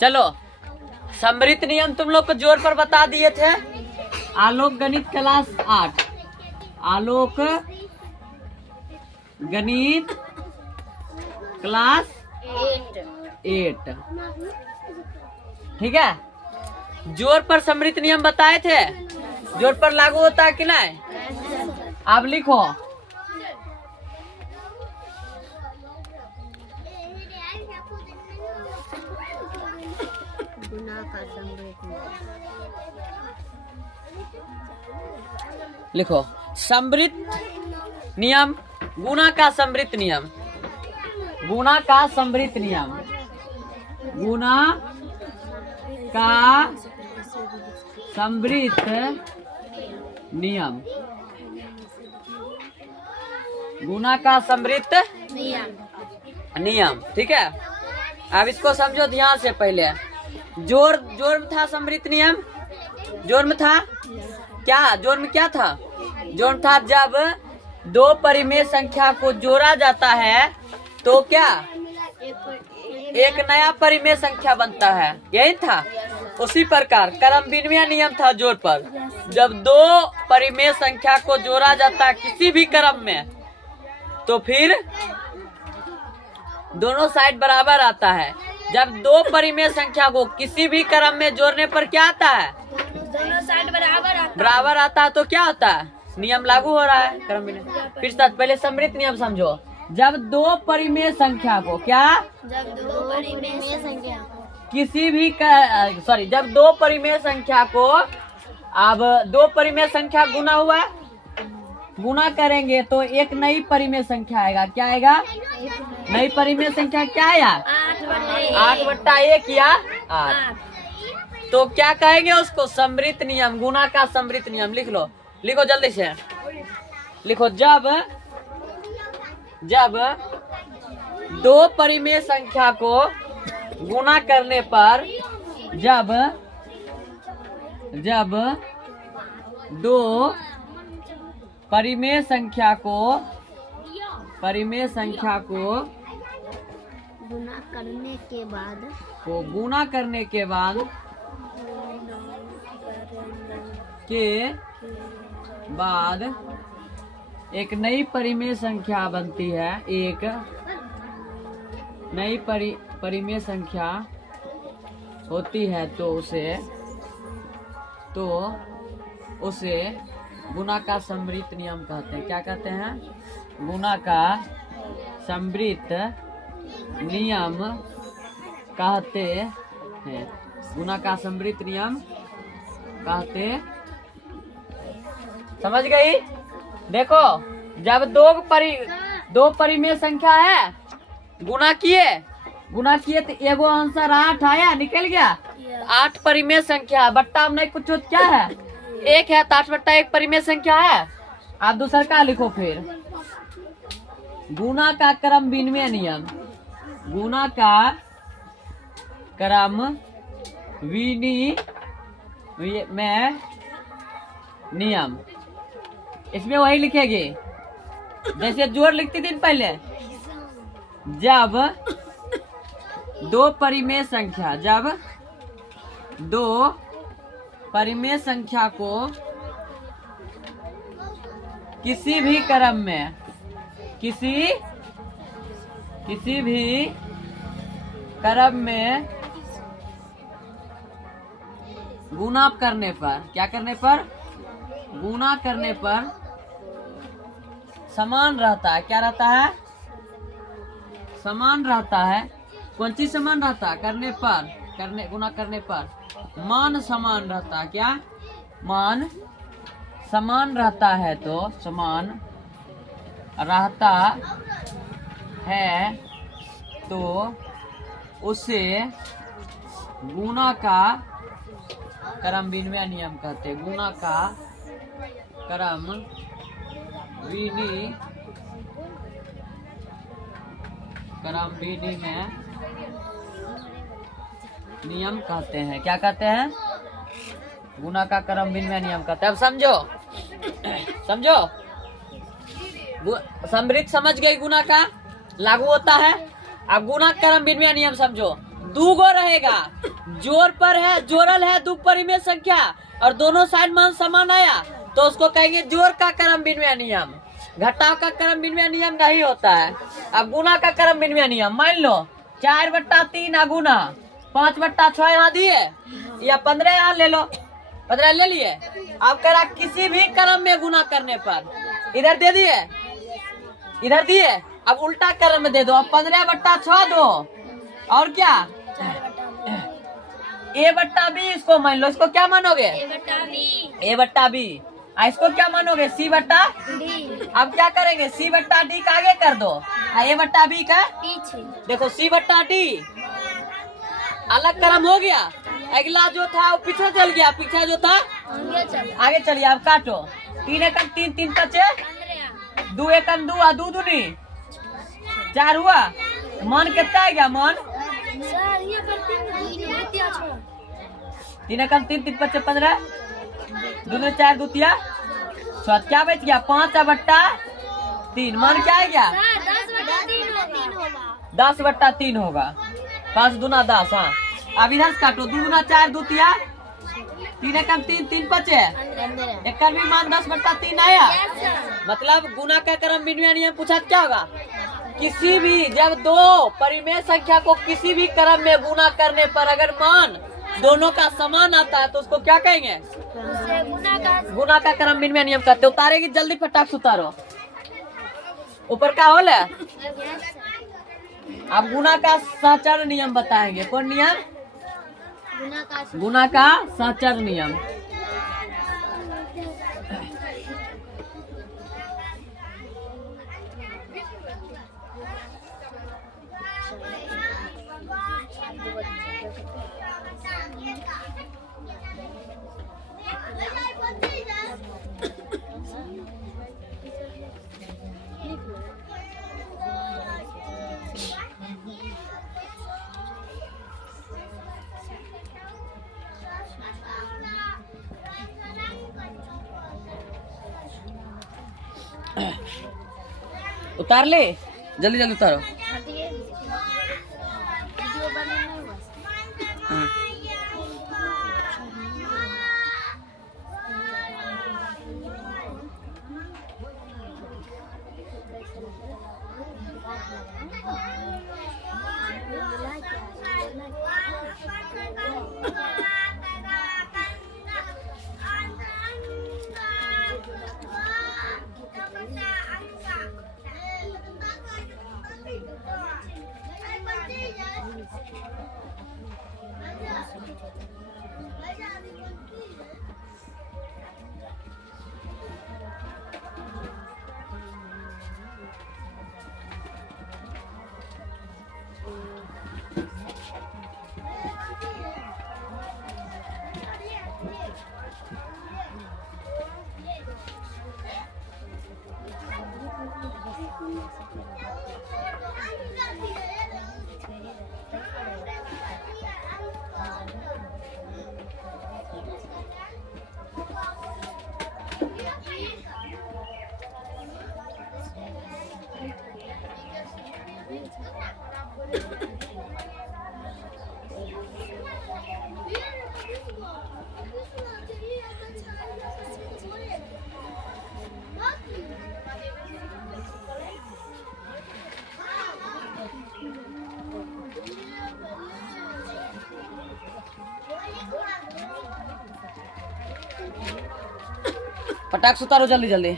चलो, समृद्ध नियम तुम लोग को जोर पर बता दिए थे। आलोक गणित क्लास 8, आलोक गणित क्लास 8, ठीक है। जोर पर समृद्ध नियम बताए थे, जोर पर लागू होता है कि नहीं? आप लिखो। लिखो समृद्ध नियम, गुणा का समृद्ध नियम, गुणा का समृद्ध नियम, गुणा का समृद्ध नियम, गुणा का समृद्ध नियम, ठीक है। अब इसको समझो ध्यान से। पहले जोर में था समृद्ध नियम, जोर में था क्या? जोर में क्या था? जोर में था जब दो परिमेय संख्या को जोड़ा जाता है तो क्या एक नया परिमेय संख्या बनता है, यही था। उसी प्रकार क्रम विनिमय नियम था जोड़ पर। जब दो परिमेय संख्या को जोड़ा जाता है किसी भी क्रम में तो फिर दोनों साइड बराबर आता है। जब दो परिमेय संख्या को किसी भी क्रम में जोड़ने पर क्या आता है? दोनों साइड बराबर आता है। तो क्या होता है? नियम लागू हो रहा है क्रम विनिमय। फिर पहले समृद्ध नियम समझो। जब दो परिमेय संख्या को क्या, जब दो परिमेय संख्या किसी भी जब दो परिमेय संख्या को, अब दो परिमेय संख्या गुना हुआ, गुना करेंगे तो एक नई परिमेय संख्या आएगा। क्या आएगा? नई परिमेय संख्या क्या है यार? 8/1 या 8। तो क्या कहेंगे उसको? समृद्ध नियम, गुना का समृद्ध नियम। लिख लो, लिखो जल्दी से लिखो। जब दो परिमेय संख्या को गुना करने पर, जब दो परिमेय संख्या को गुना करने के बाद एक नई परिमेय संख्या बनती है, एक नई परिमेय संख्या होती है तो उसे गुना का समृद्ध नियम कहते हैं। क्या कहते हैं? गुना का समृद्ध नियम कहते हैं। गुना का समृद्ध नियम कहते। समझ गई? देखो, जब दो परिमेय संख्या है, गुना किए तो एगो आंसर 8 आया, निकल गया। 8 परिमेय संख्या बट्टा में नहीं कुछ क्या है? 1 है तो 8/1 परिमेय संख्या है। आप दूसरा का लिखो। फिर गुना का क्रम विनिमय नियम, गुना का क्रम विनिमय नियम, इसमें वही लिखेगी जैसे जोड़ लिखती थी पहले। जब दो परिमेय संख्या को किसी भी क्रम में, किसी भी क्रम में गुना करने पर, क्या करने पर? गुना करने पर समान रहता है। क्या रहता है? समान रहता है। कौन चीज समान रहता है? गुना करने पर मान समान रहता है। क्या? मान समान रहता है। तो समान रहता है तो उसे गुना का क्रम विनिमय नियम कहते हैं। गुना का क्रम विनिमय नियम कहते हैं। क्या कहते हैं? गुना का क्रम विनिमय नियम कहते हैं। अब समझो समृद्ध समझ गई? गुना का लागू होता है। अब गुना क्रम विनिमय नियम समझो। दू गो रहेगा, जोड़ पर है, जोड़ल है दो परिमेय संख्या और दोनों साइड मान समान आया तो उसको कहेंगे जोड़ का क्रम विनिमय नियम। घटाव का क्रम विनिमय नियम नहीं होता है। अब गुना का क्रम विनिमय नियम, मान लो 4/3 गुना 5/6 यहाँ दिए या 15 यहाँ ले लो, 15 ले लिए। अब करा किसी भी क्रम में गुना करने पर इधर दे दिए, इधर दिए, अब उल्टा क्रम में दे दो। अब 15/6 दो और क्या a/b, इसको मान लो, इसको क्या मानोगे a/b, इसको क्या मानोगे c/d। अब क्या करेंगे c/d का आगे कर दो, a/b का पीछे। देखो c/d अलग क्रम हो गया। अगला जो था वो पीछे चल गया, पीछे जो था आगे चलिए। अब काटो, 3 एकम 3, 3 पचे 2 एकम 2 और 2 दूनी 4 हुआ। मन कितना आ गया मन? 3 एकम 3, 3 पचे 15, 2 दूनी 4, 2 तिया 6, क्या बच गया 5/3। मन क्या आ गया 10/3 होगा। 5 दूना 10। हाँ अब इधर से काटो, 2 दूना 4, 2 तिया 3 एकम 3, 3 पचे एक भी मान 10/3 आया। मतलब गुना का क्रम विनिमय नियम पूछा क्या होगा? किसी भी जब दो परिमेय संख्या को किसी भी क्रम में गुना करने पर अगर मान दोनों का समान आता है तो उसको क्या कहेंगे? गुना का क्रम विनिमय नियम कहते। उतारेगी जल्दी, फटाक से उतारो। ऊपर का होल है। अब गुना का सहचर नियम बताएंगे। कौन नियम? गुना का सहचर नियम। उतार ले, जल्दी जल्दी उतारो। फटाक से उतारो जल्दी जल्दी।